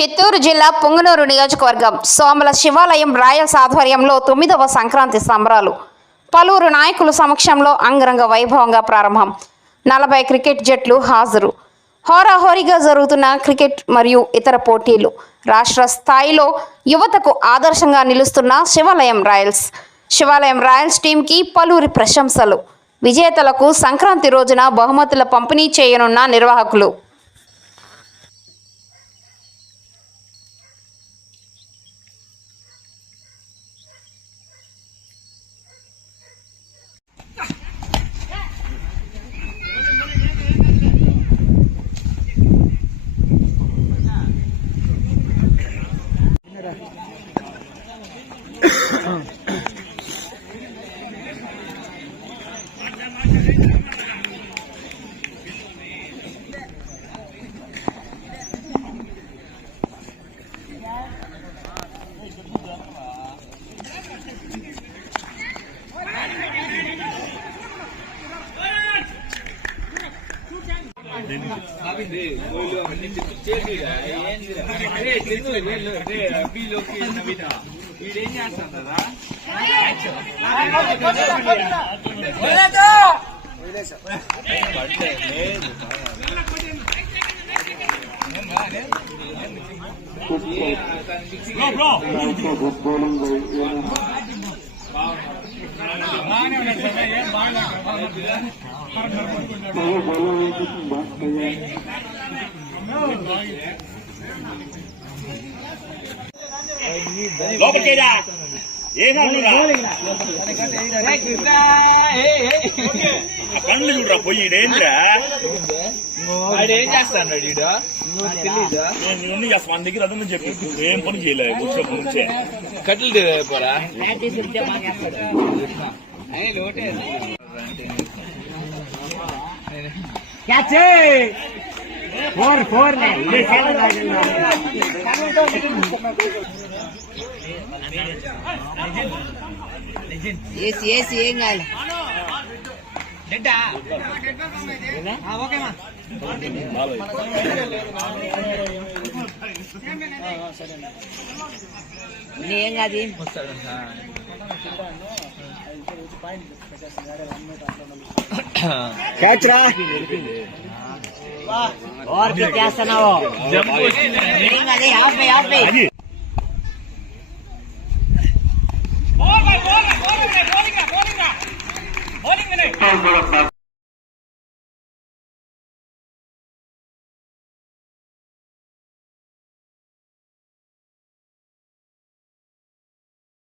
చిత్తూరు జిల్లా పుంగనూరు నియోజకవర్గం సోమల శివాలయం రాయల్స్ ఆధ్వర్యంలో తొమ్మిదవ సంక్రాంతి సంబరాలు. పలువురు నాయకుల సమక్షంలో అంగరంగ వైభవంగా ప్రారంభం. నలభై క్రికెట్ జట్లు హాజరు. హోరాహోరీగా జరుగుతున్న క్రికెట్ మరియు ఇతర పోటీలు. రాష్ట్ర స్థాయిలో యువతకు ఆదర్శంగా నిలుస్తున్న శివాలయం రాయల్స్. శివాలయం రాయల్స్ టీంకి పలువురి ప్రశంసలు. విజేతలకు సంక్రాంతి రోజున బహుమతుల పంపిణీ చేయనున్న నిర్వాహకులు. వీడేం చేస్తారా బాగానే ఉన్నాడు బాగా లోపలికేరా ఏమన్నా కళ్ళు చూడరా పోయి ఏంద్రా వాడు ఏం చేస్తాడు వీడు తెలీదు నేను ఇవన్నీ చేస్తా మన దగ్గర అదన్నీ చెప్పి ఏం పని చేయలేదు వచ్చినప్పటి నుంచే కట్టెలు పోరా ఏసి ఏసి ఏం కాదు ఏం కాదు Catch రా और भी क्या